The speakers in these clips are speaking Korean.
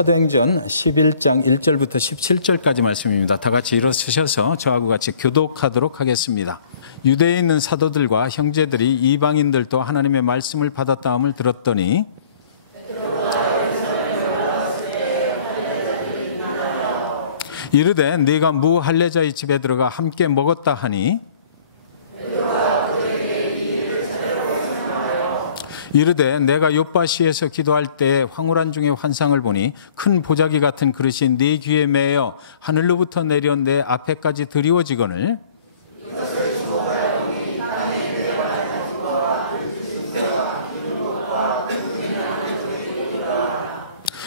사도행전 11장 1절부터 17절까지 말씀입니다. 다 같이 일어서셔서 저하고 같이 교독하도록 하겠습니다. 유대에 있는 사도들과 형제들이 이방인들도 하나님의 말씀을 받았다함을 들었더니 이르되 네가 무할례자의 집에 들어가 함께 먹었다 하니 이르되 내가 요빠시에서 기도할 때 황홀한 중에 환상을 보니 큰 보자기 같은 그릇이 네 귀에 매여 하늘로부터 내려 내 앞에까지 드리워지거늘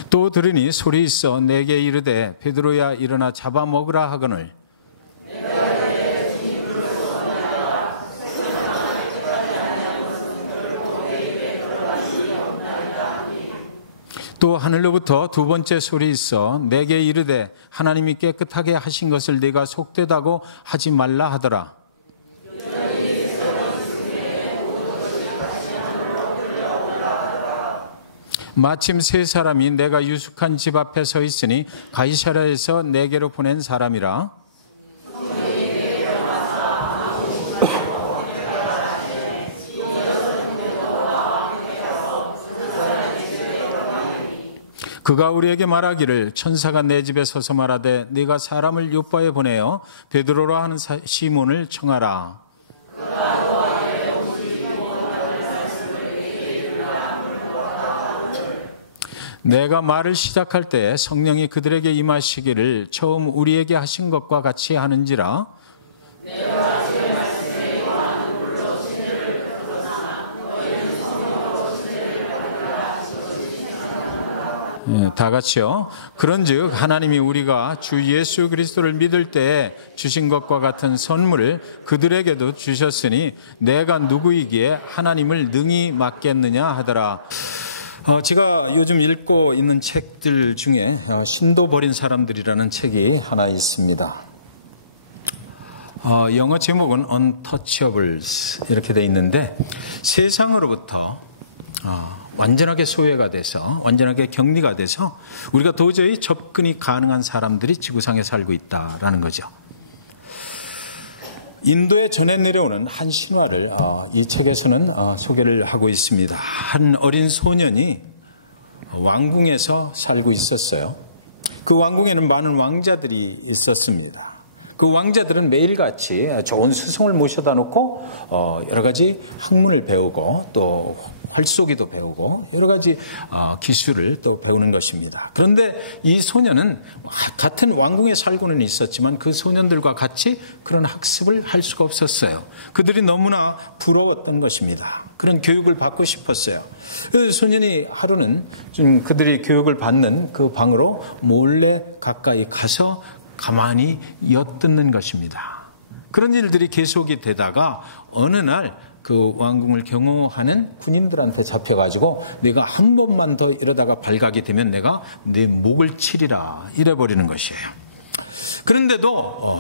또 들으니 소리 있어 내게 이르되 베드로야 일어나 잡아먹으라 하거늘 또 하늘로부터 두 번째 소리 있어 내게 이르되 하나님이 깨끗하게 하신 것을 네가 속되다고 하지 말라 하더라. 마침 세 사람이 내가 유숙한 집 앞에 서 있으니 가이사랴에서 내게로 보낸 사람이라. 그가 우리에게 말하기를 천사가 내 집에 서서 말하되 네가 사람을 요빠에 보내어 베드로라 하는 시몬을 청하라. 내가 말을 시작할 때 성령이 그들에게 임하시기를 처음 우리에게 하신 것과 같이 하는지라. 다 같이요. 그런즉 하나님이 우리가 주 예수 그리스도를 믿을 때에 주신 것과 같은 선물을 그들에게도 주셨으니 내가 누구이기에 하나님을 능히 맡겠느냐 하더라. 제가 요즘 읽고 있는 책들 중에 신도 버린 사람들이라는 책이 하나 있습니다. 영어 제목은 Untouchables 이렇게 돼 있는데 세상으로부터 완전하게 소외가 돼서 완전하게 격리가 돼서 우리가 도저히 접근이 가능한 사람들이 지구상에 살고 있다라는 거죠. 인도에 전해 내려오는 한 신화를 이 책에서는 소개를 하고 있습니다. 한 어린 소년이 왕궁에서 살고 있었어요. 그 왕궁에는 많은 왕자들이 있었습니다. 그 왕자들은 매일같이 좋은 스승을 모셔다 놓고 여러 가지 학문을 배우고 또 활쏘기도 배우고 여러 가지 기술을 또 배우는 것입니다. 그런데 이 소년은 같은 왕궁에 살고는 있었지만 그 소년들과 같이 그런 학습을 할 수가 없었어요. 그들이 너무나 부러웠던 것입니다. 그런 교육을 받고 싶었어요. 그 소년이 하루는 좀 그들이 교육을 받는 그 방으로 몰래 가까이 가서 가만히 엿듣는 것입니다. 그런 일들이 계속이 되다가 어느 날 그 왕궁을 경호하는 군인들한테 잡혀가지고 내가 한 번만 더 이러다가 발각이 되면 내가 내 목을 치리라 이래버리는 것이에요. 그런데도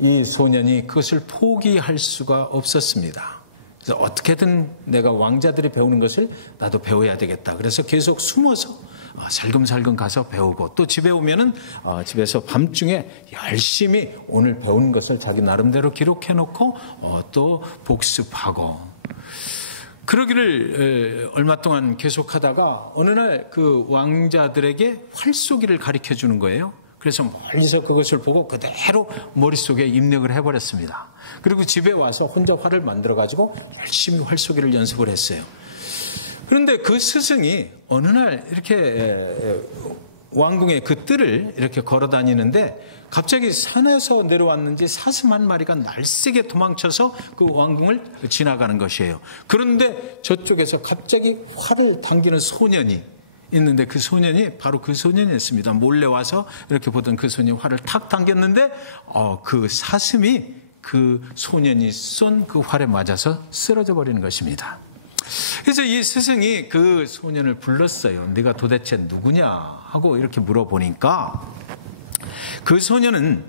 이 소년이 그것을 포기할 수가 없었습니다. 그래서 어떻게든 내가 왕자들이 배우는 것을 나도 배워야 되겠다. 그래서 계속 숨어서 살금살금 가서 배우고 또 집에 오면은 집에서 밤중에 열심히 오늘 배운 것을 자기 나름대로 기록해 놓고 또 복습하고 그러기를 얼마 동안 계속하다가 어느 날 그 왕자들에게 활쏘기를 가르쳐 주는 거예요. 그래서 멀리서 그것을 보고 그대로 머릿속에 입력을 해버렸습니다. 그리고 집에 와서 혼자 활을 만들어가지고 열심히 활쏘기를 연습을 했어요. 그런데 그 스승이 어느 날 이렇게 왕궁의 그 뜰을 이렇게 걸어 다니는데 갑자기 산에서 내려왔는지 사슴 한 마리가 날쌔게 도망쳐서 그 왕궁을 지나가는 것이에요. 그런데 저쪽에서 갑자기 활을 당기는 소년이 있는데 그 소년이 바로 그 소년이었습니다. 몰래 와서 이렇게 보던 그 소년이 활을 탁 당겼는데 그 사슴이 그 소년이 쏜 그 활에 맞아서 쓰러져 버리는 것입니다. 그래서 이 스승이 그 소년을 불렀어요. 네가 도대체 누구냐 하고 이렇게 물어보니까 그 소년은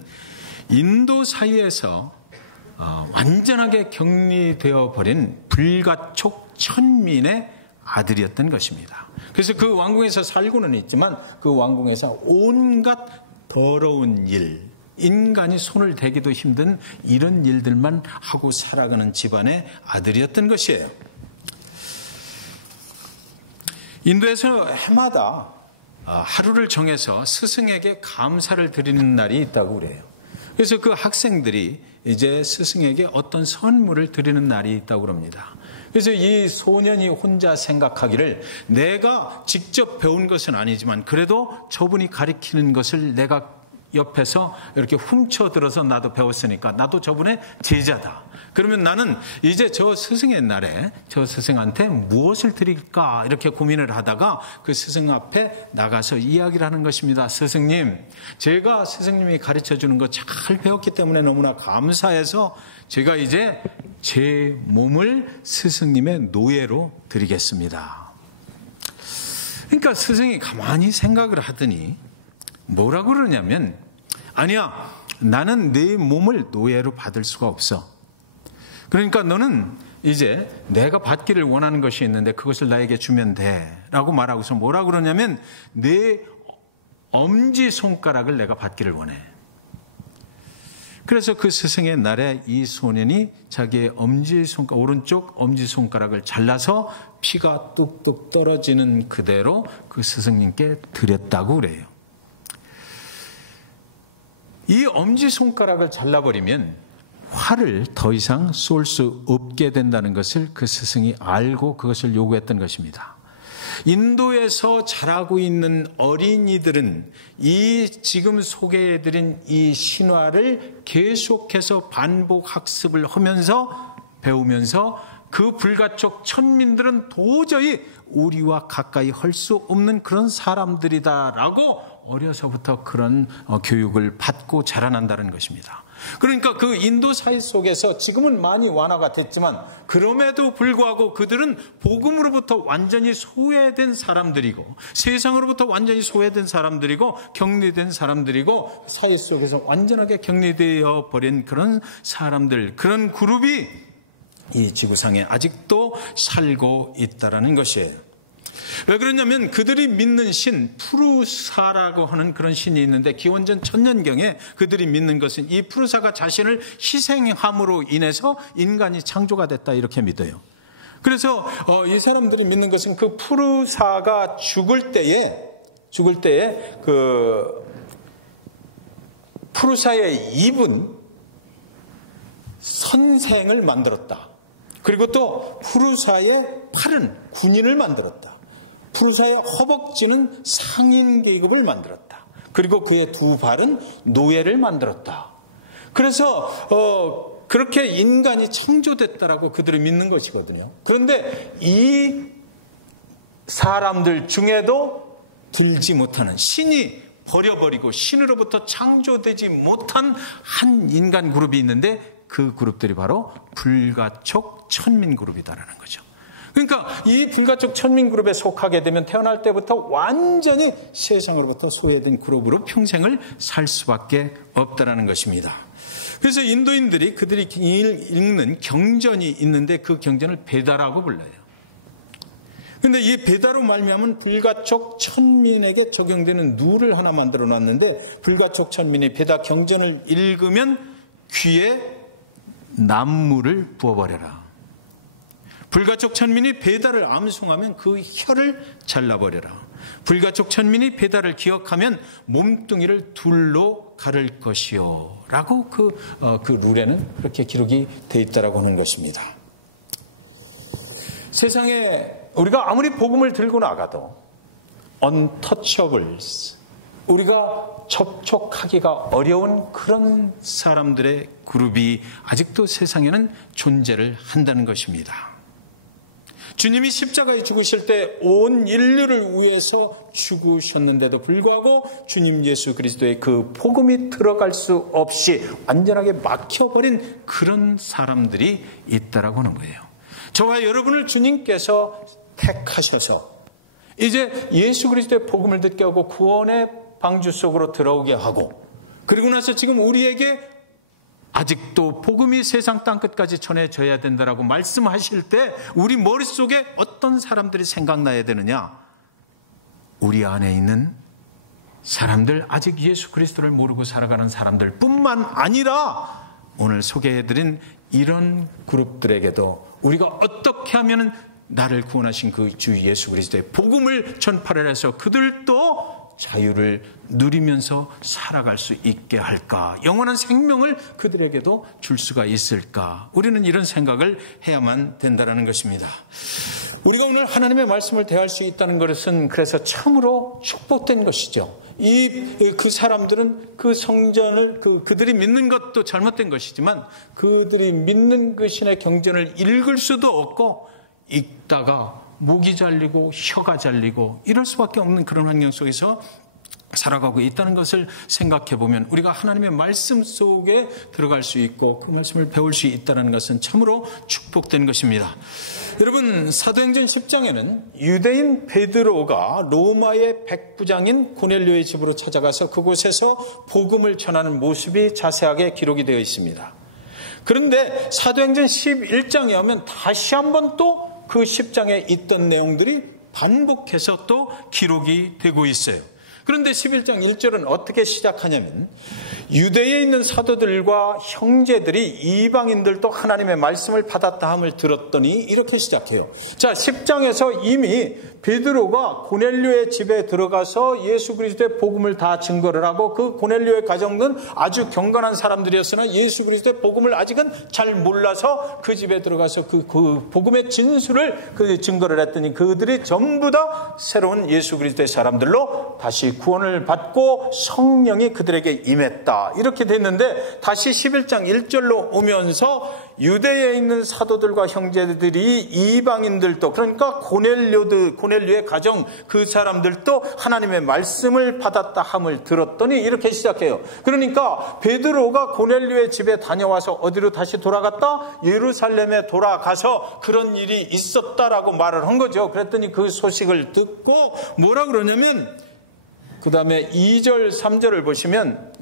인도 사이에서 완전하게 격리되어 버린 불가촉 천민의 아들이었던 것입니다. 그래서 그 왕궁에서 살고는 있지만 그 왕궁에서 온갖 더러운 일, 인간이 손을 대기도 힘든 이런 일들만 하고 살아가는 집안의 아들이었던 것이에요. 인도에서 해마다 하루를 정해서 스승에게 감사를 드리는 날이 있다고 그래요. 그래서 그 학생들이 이제 스승에게 어떤 선물을 드리는 날이 있다고 그럽니다. 그래서 이 소년이 혼자 생각하기를 내가 직접 배운 것은 아니지만 그래도 저분이 가르치는 것을 내가 옆에서 이렇게 훔쳐들어서 나도 배웠으니까 나도 저분의 제자다. 그러면 나는 이제 저 스승의 날에 저 스승한테 무엇을 드릴까 이렇게 고민을 하다가 그 스승 앞에 나가서 이야기를 하는 것입니다. 스승님, 제가 스승님이 가르쳐주는 거 잘 배웠기 때문에 너무나 감사해서 제가 이제 제 몸을 스승님의 노예로 드리겠습니다. 그러니까 스승이 가만히 생각을 하더니 뭐라고 그러냐면, 아니야, 나는 네 몸을 노예로 받을 수가 없어. 그러니까 너는 이제 내가 받기를 원하는 것이 있는데 그것을 나에게 주면 돼 라고 말하고서 뭐라고 그러냐면 내 엄지손가락을 내가 받기를 원해. 그래서 그 스승의 날에 이 소년이 자기의 오른쪽 엄지손가락을 잘라서 피가 뚝뚝 떨어지는 그대로 그 스승님께 드렸다고 그래요. 이 엄지손가락을 잘라버리면 화를 더 이상 쏠 수 없게 된다는 것을 그 스승이 알고 그것을 요구했던 것입니다. 인도에서 자라고 있는 어린이들은 이 지금 소개해드린 이 신화를 계속해서 반복 학습을 하면서 배우면서 그 불가촉 천민들은 도저히 우리와 가까이 할 수 없는 그런 사람들이다라고 어려서부터 그런 교육을 받고 자라난다는 것입니다. 그러니까 그 인도 사회 속에서 지금은 많이 완화가 됐지만 그럼에도 불구하고 그들은 복음으로부터 완전히 소외된 사람들이고 세상으로부터 완전히 소외된 사람들이고 격리된 사람들이고 사회 속에서 완전하게 격리되어 버린 그런 사람들, 그런 그룹이 이 지구상에 아직도 살고 있다는 것이에요. 왜 그러냐면 그들이 믿는 신 푸르사라고 하는 그런 신이 있는데 기원전 1000년경에 그들이 믿는 것은 이 푸르사가 자신을 희생함으로 인해서 인간이 창조가 됐다 이렇게 믿어요. 그래서 이 사람들이 믿는 것은 그 푸르사가 죽을 때에 그 푸르사의 입은 선생을 만들었다. 그리고 또 푸르사의 팔은 군인을 만들었다. 푸르사의 허벅지는 상인 계급을 만들었다. 그리고 그의 두 발은 노예를 만들었다. 그래서 그렇게 인간이 창조됐다라고 그들이 믿는 것이거든요. 그런데 이 사람들 중에도 들지 못하는, 신이 버려버리고 신으로부터 창조되지 못한 한 인간 그룹이 있는데 그 그룹들이 바로 불가촉 천민 그룹이다라는 거죠. 그러니까 이 불가촉 천민 그룹에 속하게 되면 태어날 때부터 완전히 세상으로부터 소외된 그룹으로 평생을 살 수밖에 없다라는 것입니다. 그래서 인도인들이 그들이 읽는 경전이 있는데 그 경전을 베다라고 불러요. 그런데 이 베다로 말미암은 불가촉 천민에게 적용되는 룰을 하나 만들어 놨는데 불가촉 천민이 베다 경전을 읽으면 귀에 난물을 부어버려라. 불가촉 천민이 베다를 암송하면 그 혀를 잘라버려라. 불가촉 천민이 베다를 기억하면 몸뚱이를 둘로 가를 것이요. 라고 그 룰에는 그렇게 기록이 되어 있다고 하는 것입니다. 세상에 우리가 아무리 복음을 들고 나가도 untouchables, 우리가 접촉하기가 어려운 그런 사람들의 그룹이 아직도 세상에는 존재를 한다는 것입니다. 주님이 십자가에 죽으실 때 온 인류를 위해서 죽으셨는데도 불구하고 주님 예수 그리스도의 그 복음이 들어갈 수 없이 완전하게 막혀버린 그런 사람들이 있다라고 하는 거예요. 저와 여러분을 주님께서 택하셔서 이제 예수 그리스도의 복음을 듣게 하고 구원의 방주 속으로 들어오게 하고 그리고 나서 지금 우리에게 아직도 복음이 세상 땅끝까지 전해져야 된다라고 말씀하실 때 우리 머릿속에 어떤 사람들이 생각나야 되느냐? 우리 안에 있는 사람들, 아직 예수 그리스도를 모르고 살아가는 사람들 뿐만 아니라 오늘 소개해드린 이런 그룹들에게도 우리가 어떻게 하면 나를 구원하신 그 주 예수 그리스도의 복음을 전파를 해서 그들도 자유를 누리면서 살아갈 수 있게 할까? 영원한 생명을 그들에게도 줄 수가 있을까? 우리는 이런 생각을 해야만 된다는 것입니다. 우리가 오늘 하나님의 말씀을 대할 수 있다는 것은 그래서 참으로 축복된 것이죠. 그 사람들은 그 성전을 그들이 믿는 것도 잘못된 것이지만 그들이 믿는 그 신의 경전을 읽을 수도 없고 읽다가 목이 잘리고 혀가 잘리고 이럴 수밖에 없는 그런 환경 속에서 살아가고 있다는 것을 생각해 보면 우리가 하나님의 말씀 속에 들어갈 수 있고 그 말씀을 배울 수 있다는 것은 참으로 축복된 것입니다. 여러분, 사도행전 10장에는 유대인 베드로가 로마의 백부장인 고넬료의 집으로 찾아가서 그곳에서 복음을 전하는 모습이 자세하게 기록이 되어 있습니다. 그런데 사도행전 11장에 오면 다시 한번 또 그 10장에 있던 내용들이 반복해서 또 기록이 되고 있어요. 그런데 11장 1절은 어떻게 시작하냐면 유대에 있는 사도들과 형제들이 이방인들도 하나님의 말씀을 받았다 함을 들었더니 이렇게 시작해요. 자, 10장에서 이미 베드로가 고넬료의 집에 들어가서 예수 그리스도의 복음을 다 증거를 하고 그 고넬료의 가정은 아주 경건한 사람들이었으나 예수 그리스도의 복음을 아직은 잘 몰라서 그 집에 들어가서 그 복음의 진술을 증거를 했더니 그들이 전부 다 새로운 예수 그리스도의 사람들로 다시 구원을 받고 성령이 그들에게 임했다. 이렇게 됐는데 다시 11장 1절로 오면서 유대에 있는 사도들과 형제들이 이방인들도 그러니까 고넬료의 가정 그 사람들도 하나님의 말씀을 받았다 함을 들었더니 이렇게 시작해요. 그러니까 베드로가 고넬료의 집에 다녀와서 어디로 다시 돌아갔다? 예루살렘에 돌아가서 그런 일이 있었다라고 말을 한 거죠. 그랬더니 그 소식을 듣고 뭐라 그러냐면 그 다음에 2절 3절을 보시면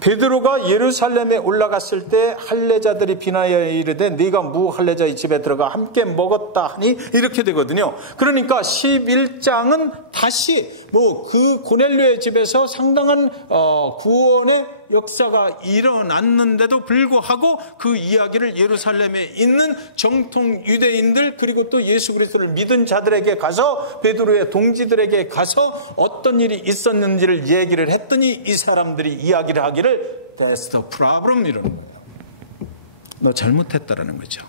베드로가 예루살렘에 올라갔을 때 할례자들이 비나여 이르되 네가 무할례자의 집에 들어가 함께 먹었다 하니 이렇게 되거든요. 그러니까 11장은 다시 그 고넬료의 집에서 상당한 구원의 역사가 일어났는데도 불구하고 그 이야기를 예루살렘에 있는 정통 유대인들 그리고 또 예수 그리스도를 믿은 자들에게 가서 베드로의 동지들에게 가서 어떤 일이 있었는지를 얘기를 했더니 이 사람들이 이야기를 하기를 That's the problem 이러는 거예요. 너 잘못했다라는 거죠.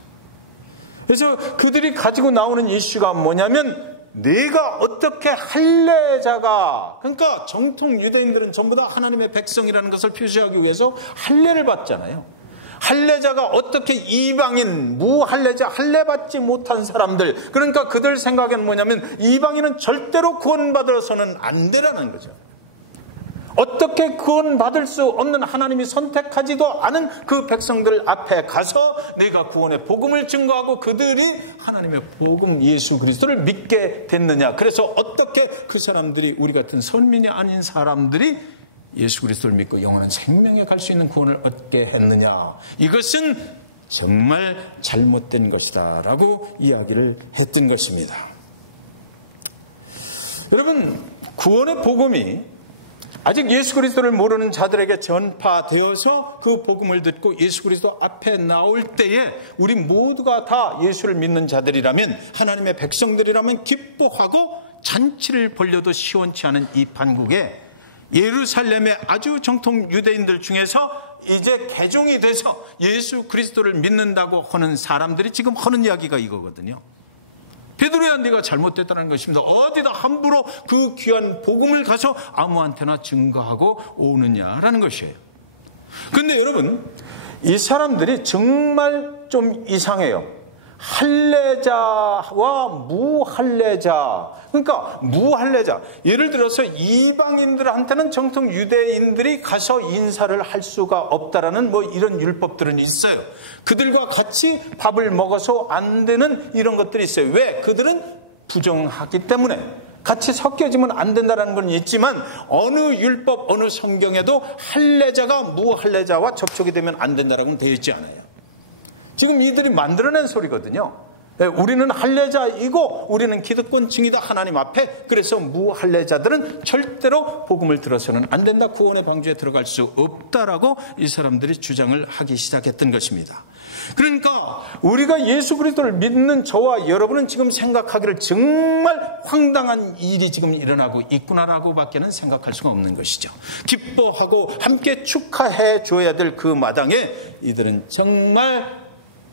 그래서 그들이 가지고 나오는 이슈가 뭐냐면 내가 어떻게 할례자가 그러니까 정통 유대인들은 전부 다 하나님의 백성이라는 것을 표시하기 위해서 할례를 받잖아요. 할례자가 어떻게 이방인, 무할례자, 할례받지 못한 사람들 그러니까 그들 생각에는 뭐냐면 이방인은 절대로 구원받아서는 안 되라는 거죠. 어떻게 구원받을 수 없는 하나님이 선택하지도 않은 그 백성들 앞에 가서 내가 구원의 복음을 증거하고 그들이 하나님의 복음 예수 그리스도를 믿게 됐느냐. 그래서 어떻게 그 사람들이 우리 같은 선민이 아닌 사람들이 예수 그리스도를 믿고 영원한 생명에 갈 수 있는 구원을 얻게 했느냐. 이것은 정말 잘못된 것이다 라고 이야기를 했던 것입니다. 여러분, 구원의 복음이 아직 예수 그리스도를 모르는 자들에게 전파되어서 그 복음을 듣고 예수 그리스도 앞에 나올 때에 우리 모두가 다 예수를 믿는 자들이라면 하나님의 백성들이라면 기뻐하고 잔치를 벌려도 시원치 않은 이 판국에 예루살렘의 아주 정통 유대인들 중에서 이제 개종이 돼서 예수 그리스도를 믿는다고 하는 사람들이 지금 하는 이야기가 이거거든요. 베드로야 네가 잘못됐다는 것입니다. 어디다 함부로 그 귀한 복음을 가서 아무한테나 증거하고 오느냐라는 것이에요. 그런데 여러분 이 사람들이 정말 좀 이상해요. 할례자와 무할례자 그러니까 무할례자 예를 들어서 이방인들한테는 정통 유대인들이 가서 인사를 할 수가 없다라는 이런 율법들은 있어요. 그들과 같이 밥을 먹어서 안 되는 이런 것들이 있어요. 왜? 그들은 부정하기 때문에 같이 섞여지면 안 된다는 건 있지만 어느 율법, 어느 성경에도 할례자가 무할례자와 접촉이 되면 안 된다라고는 되어 있지 않아요. 지금 이들이 만들어낸 소리거든요. 우리는 할례자이고 우리는 기득권층이다 하나님 앞에. 그래서 무할례자들은 절대로 복음을 들어서는 안 된다, 구원의 방주에 들어갈 수 없다라고 이 사람들이 주장을 하기 시작했던 것입니다. 그러니까 우리가 예수 그리스도를 믿는 저와 여러분은 지금 생각하기를 정말 황당한 일이 지금 일어나고 있구나라고 밖에는 생각할 수가 없는 것이죠. 기뻐하고 함께 축하해 줘야 될 그 마당에 이들은 정말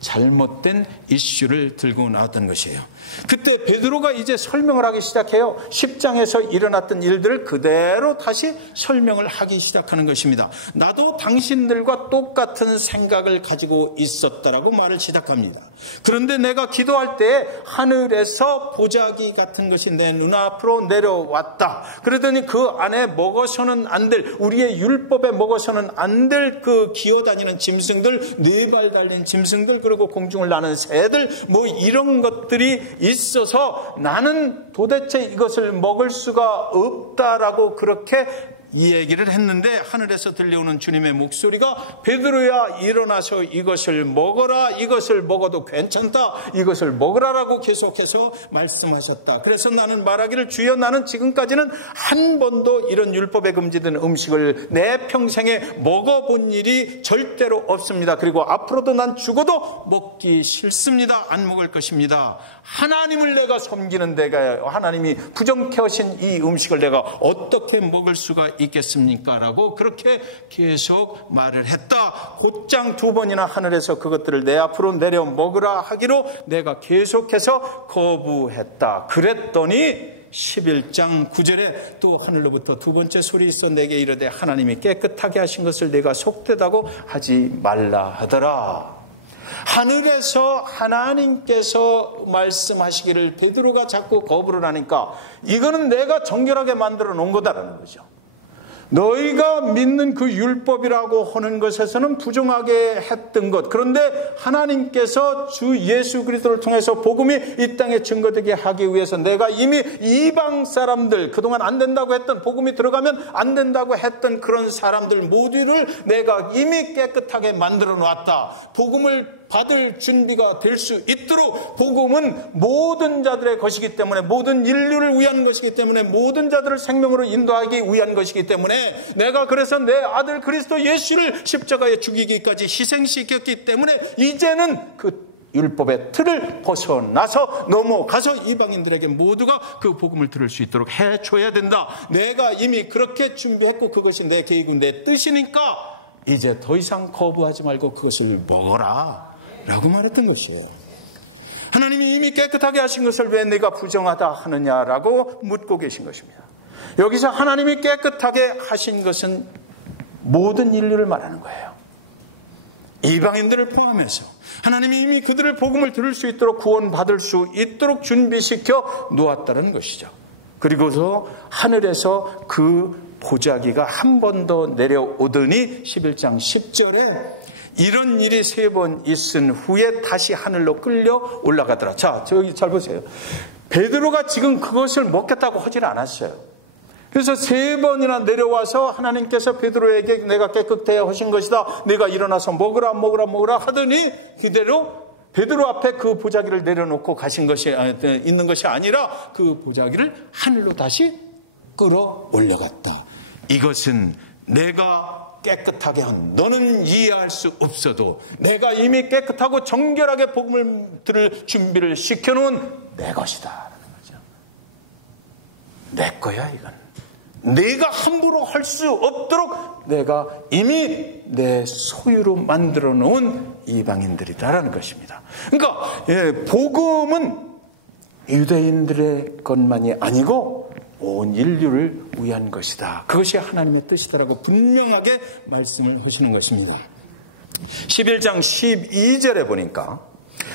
잘못된 이슈를 들고 나왔던 것이에요. 그때 베드로가 이제 설명을 하기 시작해요. 10장에서 일어났던 일들을 그대로 다시 설명을 하기 시작하는 것입니다. 나도 당신들과 똑같은 생각을 가지고 있었다라고 말을 시작합니다. 그런데 내가 기도할 때 하늘에서 보자기 같은 것이 내 눈앞으로 내려왔다. 그러더니 그 안에 먹어서는 안 될, 우리의 율법에 먹어서는 안 될 그 기어다니는 짐승들, 4발 달린 짐승들, 그리고 공중을 나는 새들, 뭐 이런 것들이 있어서 나는 도대체 이것을 먹을 수가 없다라고 그렇게 이 얘기를 했는데, 하늘에서 들려오는 주님의 목소리가 베드로야 일어나서 이것을 먹어라, 이것을 먹어도 괜찮다, 이것을 먹으라라고 계속해서 말씀하셨다. 그래서 나는 말하기를 주여, 나는 지금까지는 한 번도 이런 율법에 금지된 음식을 내 평생에 먹어본 일이 절대로 없습니다. 그리고 앞으로도 난 죽어도 먹기 싫습니다. 안 먹을 것입니다. 하나님을 내가 섬기는 데가, 하나님이 부정케 하신 이 음식을 내가 어떻게 먹을 수가 있겠습니까? 라고 그렇게 계속 말을 했다. 곧장 2번이나 하늘에서 그것들을 내 앞으로 내려 먹으라 하기로 내가 계속해서 거부했다. 그랬더니 11장 9절에 또 하늘로부터 2번째 소리 있어 내게 이르되 하나님이 깨끗하게 하신 것을 내가 속되다고 하지 말라 하더라. 하늘에서 하나님께서 말씀하시기를 베드로가 자꾸 거부를 하니까 이거는 내가 정결하게 만들어 놓은 거다라는 거죠. 너희가 믿는 그 율법이라고 하는 것에서는 부정하게 했던 것, 그런데 하나님께서 주 예수 그리스도를 통해서 복음이 이 땅에 증거되게 하기 위해서 내가 이미 이방 사람들, 그동안 안 된다고 했던, 복음이 들어가면 안 된다고 했던 그런 사람들 모두를 내가 이미 깨끗하게 만들어 놨다. 복음을 받을 준비가 될 수 있도록, 복음은 모든 자들의 것이기 때문에, 모든 인류를 위한 것이기 때문에, 모든 자들을 생명으로 인도하기 위한 것이기 때문에 내가 그래서 내 아들 그리스도 예수를 십자가에 죽이기까지 희생시켰기 때문에 이제는 그 율법의 틀을 벗어나서 넘어가서 이방인들에게 모두가 그 복음을 들을 수 있도록 해줘야 된다. 내가 이미 그렇게 준비했고 그것이 내 계획이고 내 뜻이니까 이제 더 이상 거부하지 말고 그것을 먹어라 라고 말했던 것이에요. 하나님이 이미 깨끗하게 하신 것을 왜 내가 부정하다 하느냐라고 묻고 계신 것입니다. 여기서 하나님이 깨끗하게 하신 것은 모든 인류를 말하는 거예요. 이방인들을 포함해서 하나님이 이미 그들을 복음을 들을 수 있도록, 구원받을 수 있도록 준비시켜 놓았다는 것이죠. 그리고서 하늘에서 그 보자기가 한 번 더 내려오더니 11장 10절에 이런 일이 3번 있은 후에 다시 하늘로 끌려 올라가더라. 자, 저기 잘 보세요. 베드로가 지금 그것을 먹겠다고 하질 않았어요. 그래서 3번이나 내려와서 하나님께서 베드로에게 내가 깨끗해야 하신 것이다, 내가 일어나서 먹으라 하더니 그대로 베드로 앞에 그 보자기를 내려놓고 가신 것이 있는 것이 아니라 그 보자기를 하늘로 다시 끌어 올려갔다. 이것은 내가 깨끗하게 한, 너는 이해할 수 없어도 내가 이미 깨끗하고 정결하게 복음을 들을 준비를 시켜놓은 내 것이다 라는 거죠. 내 거야 이건. 내가 함부로 할 수 없도록 내가 이미 내 소유로 만들어 놓은 이방인들이다라는 것입니다. 그러니까 복음은 유대인들의 것만이 아니고 온 인류를 위한 것이다. 그것이 하나님의 뜻이다라고 분명하게 말씀을 하시는 것입니다. 11장 12절에 보니까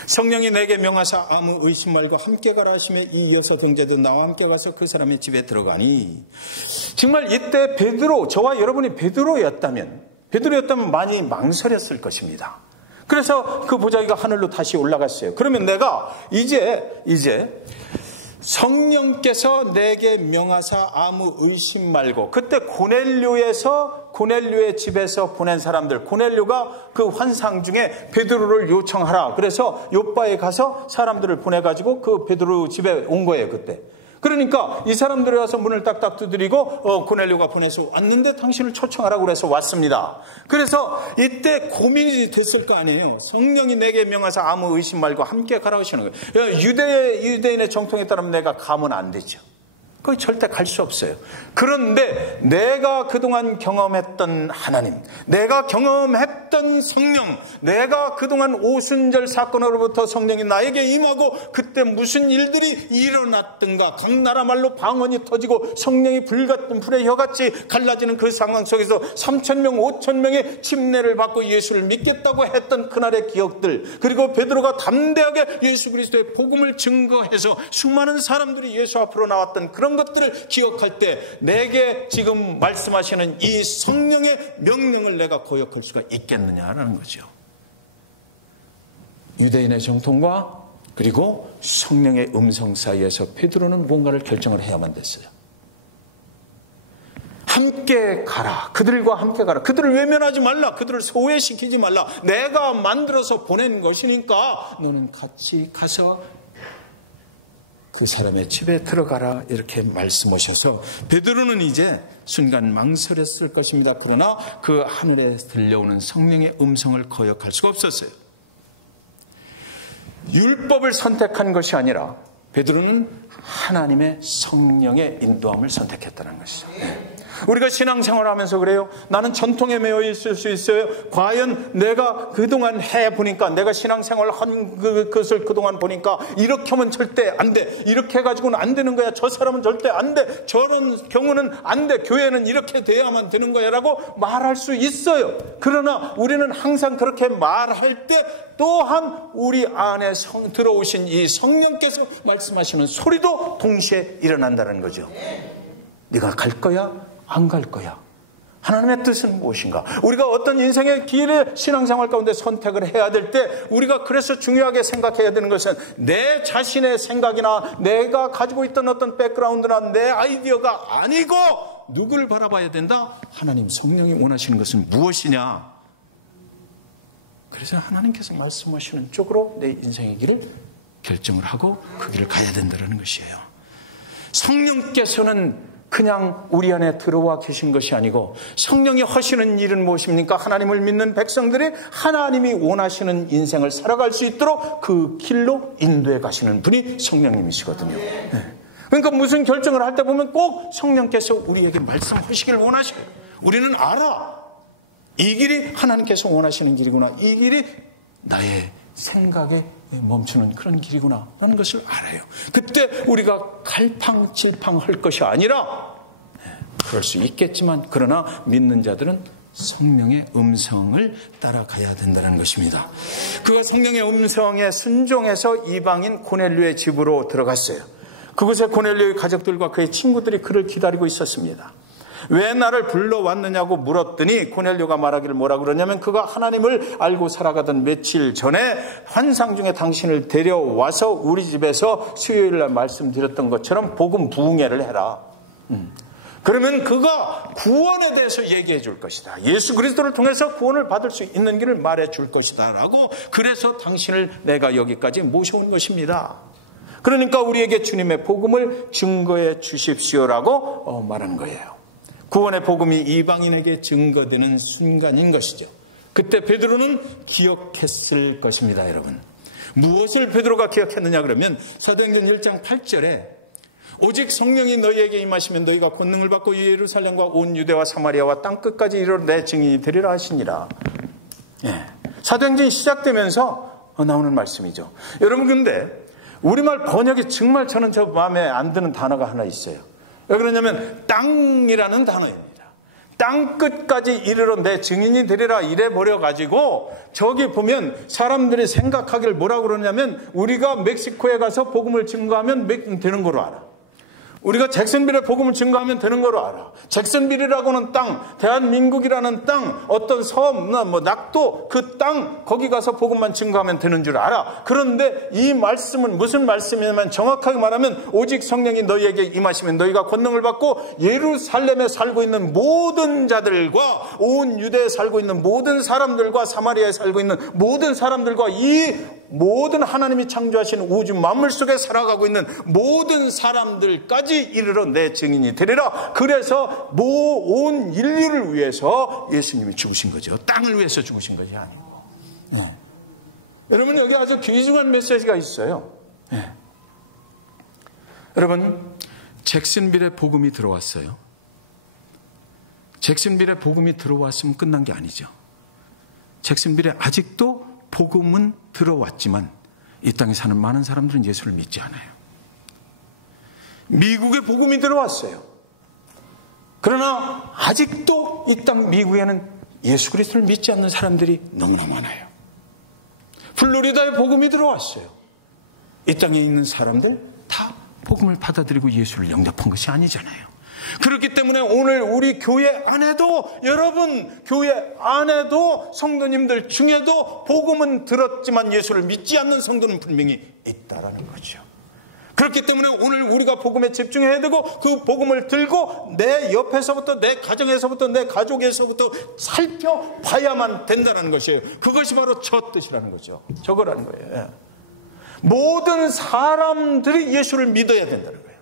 성령이 내게 명하사 아무 의심 말고 함께 가라 하시며 이 6 형제도 나와 함께 가서 그 사람의 집에 들어가니, 정말 이때 베드로, 저와 여러분이 베드로였다면 많이 망설였을 것입니다. 그래서 그 보자기가 하늘로 다시 올라갔어요. 그러면 내가 이제 성령께서 내게 명하사 아무 의심 말고, 그때 고넬료의 집에서 보낸 사람들, 고넬료가 그 환상 중에 베드로를 요청하라. 그래서 요빠에 가서 사람들을 보내가지고 그 베드로 집에 온 거예요, 그때. 그러니까 이 사람들이 와서 문을 딱딱 두드리고 고넬료가 보내서 왔는데 당신을 초청하라고 그래서 왔습니다. 그래서 이때 고민이 됐을 거 아니에요. 성령이 내게 명하사 아무 의심 말고 함께 가라 하시는 거예요. 유대인의 정통에 따르면 내가 가면 안 되죠. 거기 절대 갈 수 없어요. 그런데 내가 그동안 경험했던 하나님, 내가 경험했던 성령, 내가 그동안 오순절 사건으로부터 성령이 나에게 임하고 그때 무슨 일들이 일어났던가, 각 나라 말로 방언이 터지고 성령이 불같은 불의 혀같이 갈라지는 그 상황 속에서 3,000명, 5,000명의 침례를 받고 예수를 믿겠다고 했던 그날의 기억들, 그리고 베드로가 담대하게 예수 그리스도의 복음을 증거해서 수많은 사람들이 예수 앞으로 나왔던 그런 것들을 기억할 때 내게 지금 말씀하시는 이 성령의 명령을 내가 거역할 수가 있겠느냐라는 거죠. 유대인의 정통과 그리고 성령의 음성 사이에서 베드로는 뭔가를 결정을 해야만 됐어요. 함께 가라. 그들과 함께 가라. 그들을 외면하지 말라. 그들을 소외시키지 말라. 내가 만들어서 보낸 것이니까 너는 같이 가서 그 사람의 집에 들어가라. 이렇게 말씀하셔서 베드로는 이제 순간 망설였을 것입니다. 그러나 그 하늘에 들려오는 성령의 음성을 거역할 수가 없었어요. 율법을 선택한 것이 아니라 베드로는 하나님의 성령의 인도함을 선택했다는 것이죠. 우리가 신앙생활을 하면서 그래요. 나는 전통에 매여 있을 수 있어요. 과연 내가 그동안 해보니까, 내가 신앙생활을 한 그것을 그동안 보니까 이렇게 하면 절대 안 돼. 이렇게 해가지고는 안 되는 거야. 저 사람은 절대 안 돼. 저런 경우는 안 돼. 교회는 이렇게 돼야만 되는 거야 라고 말할 수 있어요. 그러나 우리는 항상 그렇게 말할 때 또한 우리 안에 들어오신 이 성령께서 말씀하시는 소리도 동시에 일어난다는 거죠. 네가 갈 거야? 안 갈 거야? 하나님의 뜻은 무엇인가? 우리가 어떤 인생의 길을 신앙생활 가운데 선택을 해야 될 때 우리가 그래서 중요하게 생각해야 되는 것은 내 자신의 생각이나 내가 가지고 있던 어떤 백그라운드나 내 아이디어가 아니고 누구를 바라봐야 된다? 하나님 성령이 원하시는 것은 무엇이냐? 그래서 하나님께서 말씀하시는 쪽으로 내 인생의 길을 결정을 하고 그 길을 가야 된다는 것이에요. 성령께서는 그냥 우리 안에 들어와 계신 것이 아니고 성령이 하시는 일은 무엇입니까? 하나님을 믿는 백성들이 하나님이 원하시는 인생을 살아갈 수 있도록 그 길로 인도해 가시는 분이 성령님이시거든요. 네. 그러니까 무슨 결정을 할 때 보면 꼭 성령께서 우리에게 말씀하시길 원하셔요. 우리는 알아. 이 길이 하나님께서 원하시는 길이구나. 이 길이 나의 생각에 멈추는 그런 길이구나 라는 것을 알아요. 그때 우리가 갈팡질팡할 것이 아니라 그럴 수 있겠지만 그러나 믿는 자들은 성령의 음성을 따라가야 된다는 것입니다. 그가 성령의 음성에 순종해서 이방인 고넬료의 집으로 들어갔어요. 그곳에 고넬료의 가족들과 그의 친구들이 그를 기다리고 있었습니다. 왜 나를 불러왔느냐고 물었더니 고넬료가 말하기를 뭐라 그러냐면 그가 하나님을 알고 살아가던 며칠 전에 환상 중에 당신을 데려와서 우리 집에서 수요일날 말씀드렸던 것처럼 복음 부흥회를 해라. 그러면 그가 구원에 대해서 얘기해 줄 것이다. 예수 그리스도를 통해서 구원을 받을 수 있는 길을 말해 줄 것이다 라고, 그래서 당신을 내가 여기까지 모셔온 것입니다. 그러니까 우리에게 주님의 복음을 증거해 주십시오라고 말한 거예요. 구원의 복음이 이방인에게 증거되는 순간인 것이죠. 그때 베드로는 기억했을 것입니다, 여러분. 무엇을 베드로가 기억했느냐 그러면 사도행전 1장 8절에 오직 성령이 너희에게 임하시면 너희가 권능을 받고 예루살렘과 온 유대와 사마리아와 땅끝까지 이르러 내 증인이 되리라 하시니라. 예. 사도행전이 시작되면서 나오는 말씀이죠. 여러분, 근데 우리말 번역이 정말 저는 저 마음에 안 드는 단어가 하나 있어요. 왜 그러냐면 땅이라는 단어입니다. 땅 끝까지 이르러 내 증인이 되리라 이래 버려가지고 저기 보면 사람들이 생각하기를 뭐라고 그러냐면 우리가 멕시코에 가서 복음을 증거하면 되는 거로 알아. 우리가 잭슨빌의 복음을 증거하면 되는 거로 알아. 잭슨빌이라고는 땅, 대한민국이라는 땅, 어떤 섬, 낙도, 그 땅, 거기 가서 복음만 증거하면 되는 줄 알아. 그런데 이 말씀은 무슨 말씀이냐면 정확하게 말하면 오직 성령이 너희에게 임하시면 너희가 권능을 받고 예루살렘에 살고 있는 모든 자들과 온 유대에 살고 있는 모든 사람들과 사마리아에 살고 있는 모든 사람들과 이 모든 하나님이 창조하신 우주 만물 속에 살아가고 있는 모든 사람들까지 이르러 내 증인이 되리라. 그래서 온 인류를 위해서 예수님이 죽으신 거죠. 땅을 위해서 죽으신 것이 아니고. 네. 여러분 여기 아주 귀중한 메시지가 있어요. 네. 여러분 잭슨빌의 복음이 들어왔어요. 잭슨빌의 복음이 들어왔으면 끝난 게 아니죠. 잭슨빌에 아직도 복음은 들어왔지만 이 땅에 사는 많은 사람들은 예수를 믿지 않아요. 미국에 복음이 들어왔어요. 그러나 아직도 이 땅 미국에는 예수 그리스도를 믿지 않는 사람들이 너무나 많아요. 플로리다에 복음이 들어왔어요. 이 땅에 있는 사람들 다 복음을 받아들이고 예수를 영접한 것이 아니잖아요. 그렇기 때문에 오늘 우리 교회 안에도 여러분 교회 안에도 성도님들 중에도 복음은 들었지만 예수를 믿지 않는 성도는 분명히 있다라는 거죠. 그렇기 때문에 오늘 우리가 복음에 집중해야 되고 그 복음을 들고 내 옆에서부터 내 가정에서부터 내 가족에서부터 살펴봐야만 된다는 것이에요. 그것이 바로 저 뜻이라는 거죠. 저거라는 거예요. 모든 사람들이 예수를 믿어야 된다는 거예요.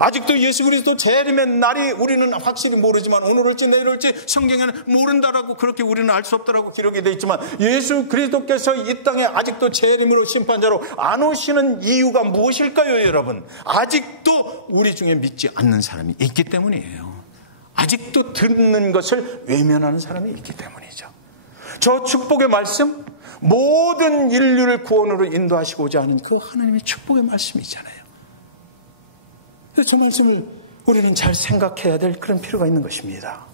아직도 예수 그리스도 재림의 날이 우리는 확실히 모르지만 오늘 올지 내일 올지 성경에는 모른다라고 그렇게 우리는 알 수 없다라고 기록이 되어 있지만 예수 그리스도께서 이 땅에 아직도 재림으로 심판자로 안 오시는 이유가 무엇일까요, 여러분? 아직도 우리 중에 믿지 않는 사람이 있기 때문이에요. 아직도 듣는 것을 외면하는 사람이 있기 때문이죠. 저 축복의 말씀, 모든 인류를 구원으로 인도하시고자 하는 그 하나님의 축복의 말씀이잖아요. 저 말씀을 우리는 잘 생각해야 될 그런 필요가 있는 것입니다.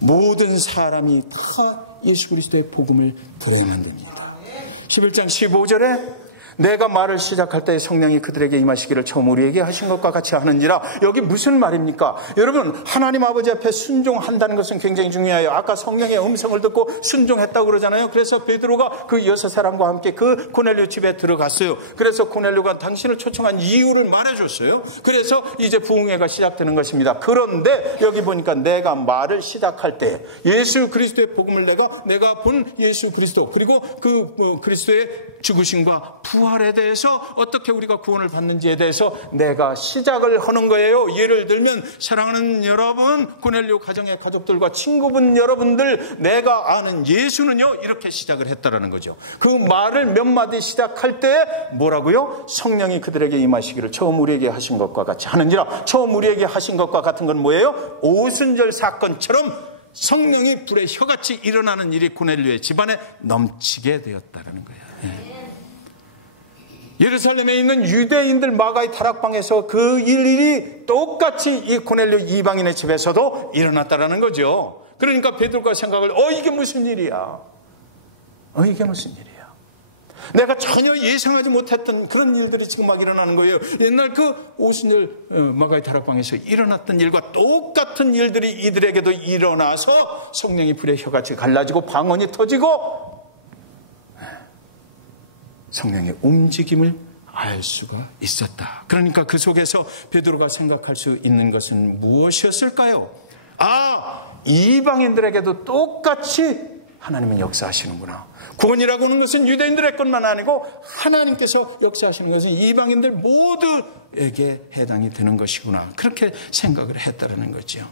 모든 사람이 다 예수 그리스도의 복음을 들어야만 됩니다. 11장 15절에 내가 말을 시작할 때 성령이 그들에게 임하시기를 처음 우리에게 하신 것과 같이 하는지라. 여기 무슨 말입니까? 여러분 하나님 아버지 앞에 순종한다는 것은 굉장히 중요해요. 아까 성령의 음성을 듣고 순종했다고 그러잖아요. 그래서 베드로가 그 6사람과 함께 그 고넬료 집에 들어갔어요. 그래서 고넬료가 당신을 초청한 이유를 말해줬어요. 그래서 이제 부흥회가 시작되는 것입니다. 그런데 여기 보니까 내가 말을 시작할 때 예수 그리스도의 복음을 내가 본 예수 그리스도 그리고 그 그리스도의 죽으심과 부활에 대해서 어떻게 우리가 구원을 받는지에 대해서 내가 시작을 하는 거예요. 예를 들면 사랑하는 여러분, 고넬료 가정의 가족들과 친구분 여러분들, 내가 아는 예수는요 이렇게 시작을 했다라는 거죠. 그 말을 몇 마디 시작할 때 뭐라고요? 성령이 그들에게 임하시기를 처음 우리에게 하신 것과 같이 하는지라. 처음 우리에게 하신 것과 같은 건 뭐예요? 오순절 사건처럼 성령이 불의 혀같이 일어나는 일이 고넬료의 집안에 넘치게 되었다는 거예요. 예루살렘에 있는 유대인들 마가의 다락방에서 그 일이 똑같이 이 고넬료 이방인의 집에서도 일어났다라는 거죠. 그러니까 베드로가 생각을 이게 무슨 일이야? 이게 무슨 일이야? 내가 전혀 예상하지 못했던 그런 일들이 지금 막 일어나는 거예요. 옛날 그 오순절 마가의 다락방에서 일어났던 일과 똑같은 일들이 이들에게도 일어나서 성령이 불의 혀같이 갈라지고 방언이 터지고 성령의 움직임을 알 수가 있었다. 그러니까 그 속에서 베드로가 생각할 수 있는 것은 무엇이었을까요? 이방인들에게도 똑같이 하나님은 역사하시는구나. 구원이라고 하는 것은 유대인들의 것만 아니고 하나님께서 역사하시는 것은 이방인들 모두에게 해당이 되는 것이구나. 그렇게 생각을 했다는 거죠.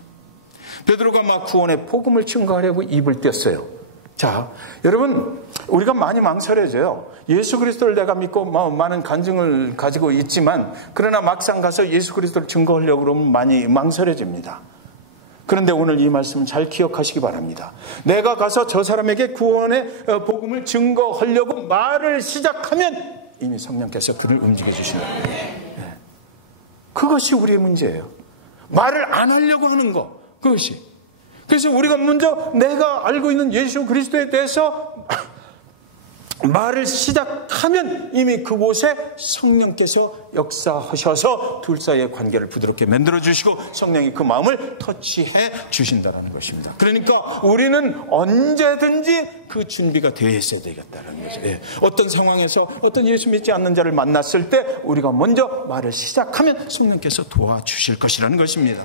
베드로가 막 구원의 복음을 증거하려고 입을 뗐어요. 자, 여러분, 우리가 많이 망설여져요. 예수 그리스도를 내가 믿고 많은 간증을 가지고 있지만, 그러나 막상 가서 예수 그리스도를 증거하려고 그러면 많이 망설여집니다. 그런데 오늘 이 말씀은 잘 기억하시기 바랍니다. 내가 가서 저 사람에게 구원의 복음을 증거하려고 말을 시작하면 이미 성령께서 그를 움직여 주신다. 네. 그것이 우리의 문제예요. 말을 안 하려고 하는 거, 그것이. 그래서 우리가 먼저 내가 알고 있는 예수 그리스도에 대해서 말을 시작하면 이미 그곳에 성령께서 역사하셔서 둘 사이의 관계를 부드럽게 만들어주시고 성령이 그 마음을 터치해 주신다는 것입니다. 그러니까 우리는 언제든지 그 준비가 되어 있어야 되겠다는 거죠. 예. 어떤 상황에서 어떤 예수 믿지 않는 자를 만났을 때 우리가 먼저 말을 시작하면 성령께서 도와주실 것이라는 것입니다.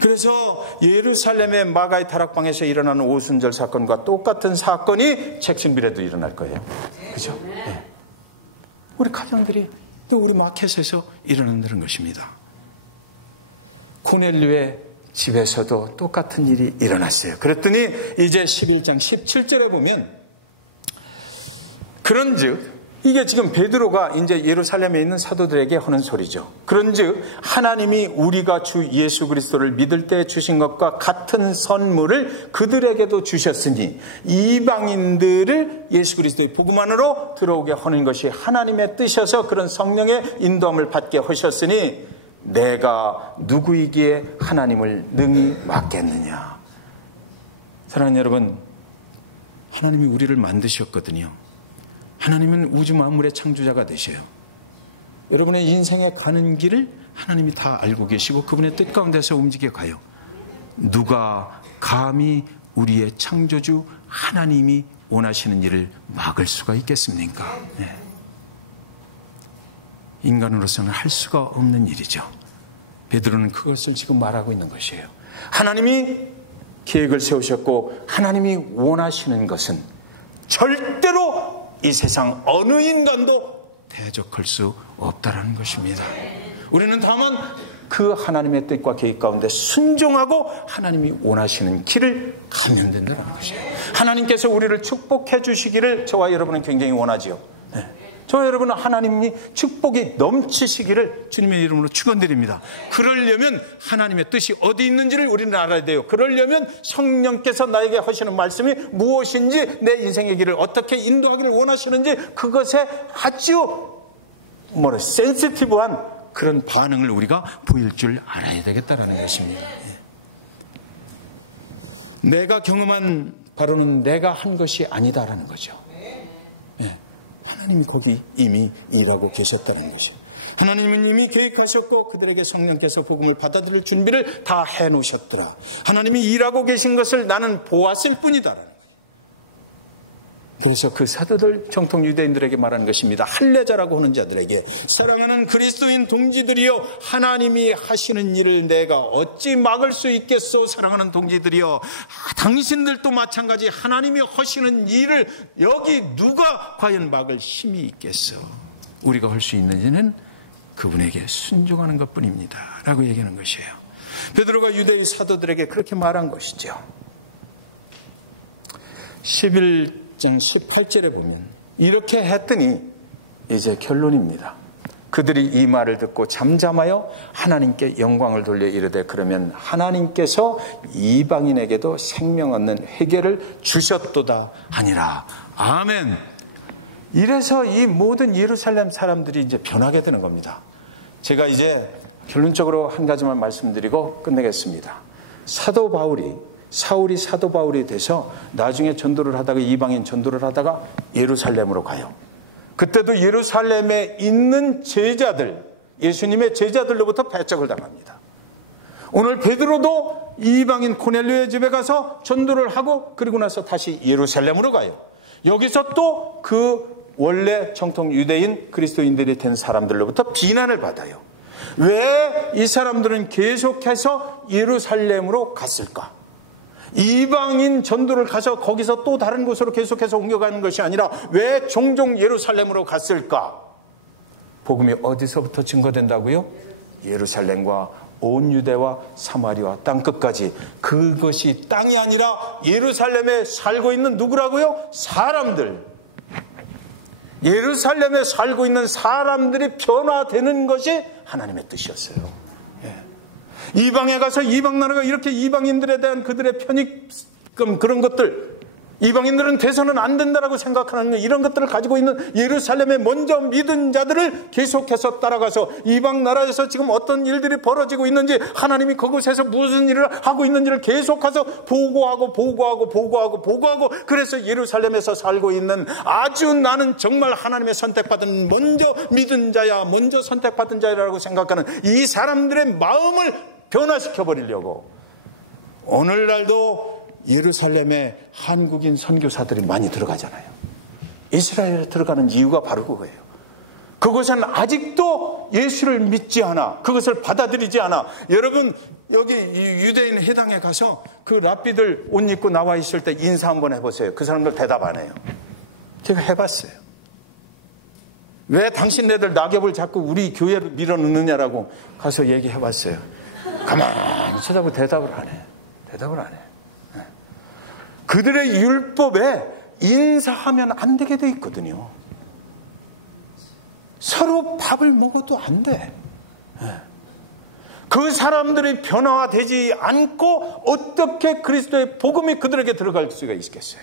그래서 예루살렘의 마가의 다락방에서 일어나는 오순절 사건과 똑같은 사건이 잭슨빌에도 일어날 거예요. 그죠? 네. 우리 가정들이 또 우리 마켓에서 일어난다는 것입니다. 코넬류의 집에서도 똑같은 일이 일어났어요. 그랬더니 이제 11장 17절에 보면 그런즉 이게 지금 베드로가 이제 예루살렘에 있는 사도들에게 하는 소리죠. 그런즉 하나님이 우리가 주 예수 그리스도를 믿을 때 주신 것과 같은 선물을 그들에게도 주셨으니 이방인들을 예수 그리스도의 복음 안으로 들어오게 하는 것이 하나님의 뜻이어서 그런 성령의 인도함을 받게 하셨으니 내가 누구이기에 하나님을 능히 맡겠느냐. 사랑하는 여러분, 하나님이 우리를 만드셨거든요. 하나님은 우주 만물의 창조자가 되셔요. 여러분의 인생에 가는 길을 하나님이 다 알고 계시고 그분의 뜻 가운데서 움직여 가요. 누가 감히 우리의 창조주 하나님이 원하시는 일을 막을 수가 있겠습니까? 네. 인간으로서는 할 수가 없는 일이죠. 베드로는 그것을 지금 말하고 있는 것이에요. 하나님이 계획을 세우셨고 하나님이 원하시는 것은 절대로 이 세상 어느 인간도 대적할 수 없다라는 것입니다. 우리는 다만 그 하나님의 뜻과 계획 가운데 순종하고 하나님이 원하시는 길을 가면 된다는 것이에요. 하나님께서 우리를 축복해 주시기를 저와 여러분은 굉장히 원하지요. 네. 저와 여러분은 하나님이 축복이 넘치시기를 주님의 이름으로 축원드립니다. 그러려면 하나님의 뜻이 어디 있는지를 우리는 알아야 돼요. 그러려면 성령께서 나에게 하시는 말씀이 무엇인지 내 인생의 길을 어떻게 인도하기를 원하시는지 그것에 아주 센시티브한 그런 반응을 우리가 보일 줄 알아야 되겠다는 것입니다. 내가 경험한 바로는 내가 한 것이 아니다라는 거죠. 하나님이 거기 이미 일하고 계셨다는 것이에요. 하나님은 이미 계획하셨고 그들에게 성령께서 복음을 받아들일 준비를 다 해놓으셨더라. 하나님이 일하고 계신 것을 나는 보았을 뿐이다. 그래서 그 사도들 정통 유대인들에게 말하는 것입니다. 할례자라고 하는 자들에게 사랑하는 그리스도인 동지들이여 하나님이 하시는 일을 내가 어찌 막을 수 있겠소. 사랑하는 동지들이여 당신들도 마찬가지 하나님이 하시는 일을 여기 누가 과연 막을 힘이 있겠소. 우리가 할 수 있는 일은 그분에게 순종하는 것뿐입니다 라고 얘기하는 것이에요. 베드로가 유대인 사도들에게 그렇게 말한 것이죠. 11장 18절에 보면 이렇게 했더니 이제 결론입니다. 그들이 이 말을 듣고 잠잠하여 하나님께 영광을 돌려 이르되 그러면 하나님께서 이방인에게도 생명 얻는 회개를 주셨도다 하니라. 아멘. 이래서 이 모든 예루살렘 사람들이 이제 변하게 되는 겁니다. 제가 이제 결론적으로 한 가지만 말씀드리고 끝내겠습니다. 사울이 사도 바울이 돼서 나중에 전도를 하다가 이방인 전도를 하다가 예루살렘으로 가요. 그때도 예루살렘에 있는 제자들, 예수님의 제자들로부터 배척을 당합니다. 오늘 베드로도 이방인 코넬료의 집에 가서 전도를 하고 그리고 나서 다시 예루살렘으로 가요. 여기서 또 그 원래 정통 유대인 그리스도인들이 된 사람들로부터 비난을 받아요. 왜 이 사람들은 계속해서 예루살렘으로 갔을까? 이방인 전도를 가서 거기서 또 다른 곳으로 계속해서 옮겨가는 것이 아니라 왜 종종 예루살렘으로 갔을까? 복음이 어디서부터 증거된다고요? 예루살렘과 온 유대와 사마리아 땅끝까지. 그것이 땅이 아니라 예루살렘에 살고 있는 누구라고요? 사람들. 예루살렘에 살고 있는 사람들이 변화되는 것이 하나님의 뜻이었어요. 이방에 가서 이방 나라가 이렇게 이방인들에 대한 그들의 편익금 그런 것들 이방인들은 돼서는 안 된다라고 생각하는 이런 것들을 가지고 있는 예루살렘에 먼저 믿은 자들을 계속해서 따라가서 이방 나라에서 지금 어떤 일들이 벌어지고 있는지, 하나님이 그곳에서 무슨 일을 하고 있는지를 계속해서 보고하고 그래서 예루살렘에서 살고 있는 아주 나는 정말 하나님의 선택받은 먼저 믿은 자야, 먼저 선택받은 자라고 생각하는 이 사람들의 마음을 변화시켜 버리려고 오늘날도 예루살렘에 한국인 선교사들이 많이 들어가잖아요. 이스라엘에 들어가는 이유가 바로 그거예요. 그곳은 아직도 예수를 믿지 않아, 그것을 받아들이지 않아. 여러분 여기 유대인 회당에 가서 그 랍비들 옷 입고 나와 있을 때 인사 한번 해보세요. 그 사람들 대답 안 해요. 제가 해봤어요. 왜 당신네들 낙엽을 자꾸 우리 교회로 밀어넣느냐라고 가서 얘기해봤어요. 가만히 쳐다보고 대답을 안 해. 그들의 율법에 인사하면 안 되게 돼 있거든요. 서로 밥을 먹어도 안 돼. 그 사람들이 변화되지 않고 어떻게 그리스도의 복음이 그들에게 들어갈 수가 있겠어요?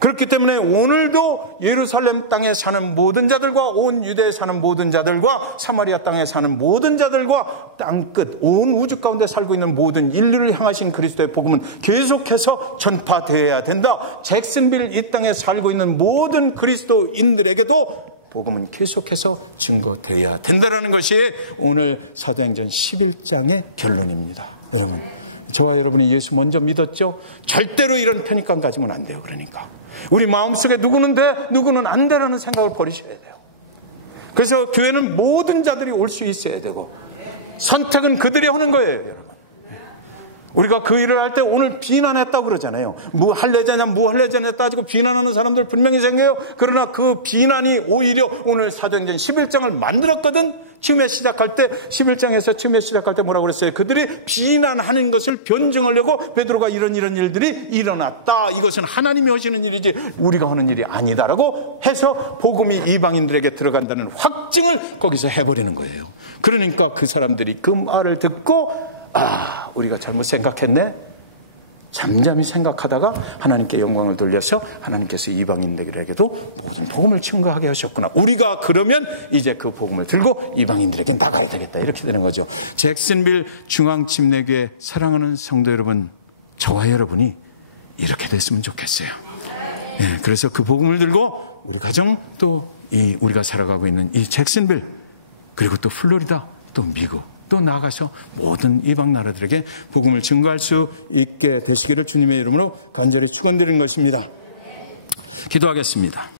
그렇기 때문에 오늘도 예루살렘 땅에 사는 모든 자들과 온 유대에 사는 모든 자들과 사마리아 땅에 사는 모든 자들과 땅끝 온 우주 가운데 살고 있는 모든 인류를 향하신 그리스도의 복음은 계속해서 전파되어야 된다. 잭슨빌 이 땅에 살고 있는 모든 그리스도인들에게도 복음은 계속해서 증거되어야 된다는 것이 오늘 사도행전 11장의 결론입니다. 여러분, 저와 여러분이 예수 먼저 믿었죠? 절대로 이런 편익감 가지면 안 돼요. 그러니까 우리 마음속에 누구는 돼, 누구는 안 돼라는 생각을 버리셔야 돼요. 그래서 교회는 모든 자들이 올 수 있어야 되고 선택은 그들이 하는 거예요. 여러분, 우리가 그 일을 할 때 오늘 비난했다고 그러잖아요. 뭐 할래자냐 따지고 비난하는 사람들 분명히 생겨요. 그러나 그 비난이 오히려 오늘 사도행전 11장을 만들었거든. 처음에 시작할 때 11장에서 처음에 시작할 때 뭐라고 그랬어요? 그들이 비난하는 것을 변증하려고 베드로가 이런 일들이 일어났다. 이것은 하나님이 하시는 일이지 우리가 하는 일이 아니다라고 해서 복음이 이방인들에게 들어간다는 확증을 거기서 해버리는 거예요. 그러니까 그 사람들이 그 말을 듣고 우리가 잘못 생각했네. 잠잠히 생각하다가 하나님께 영광을 돌려서 하나님께서 이방인들에게도 모든 복음을 증거하게 하셨구나. 우리가 그러면 이제 그 복음을 들고 이방인들에게 나가야 되겠다. 이렇게 되는 거죠. 잭슨빌 중앙침례교회 사랑하는 성도 여러분, 저와 여러분이 이렇게 됐으면 좋겠어요. 그래서 그 복음을 들고 우리 가정 또 우리가 살아가고 있는 이 잭슨빌 그리고 또 플로리다 또 미국 또 나아가서 모든 이방 나라들에게 복음을 증거할 수 있게 되시기를 주님의 이름으로 간절히 축원드리는 것입니다. 기도하겠습니다.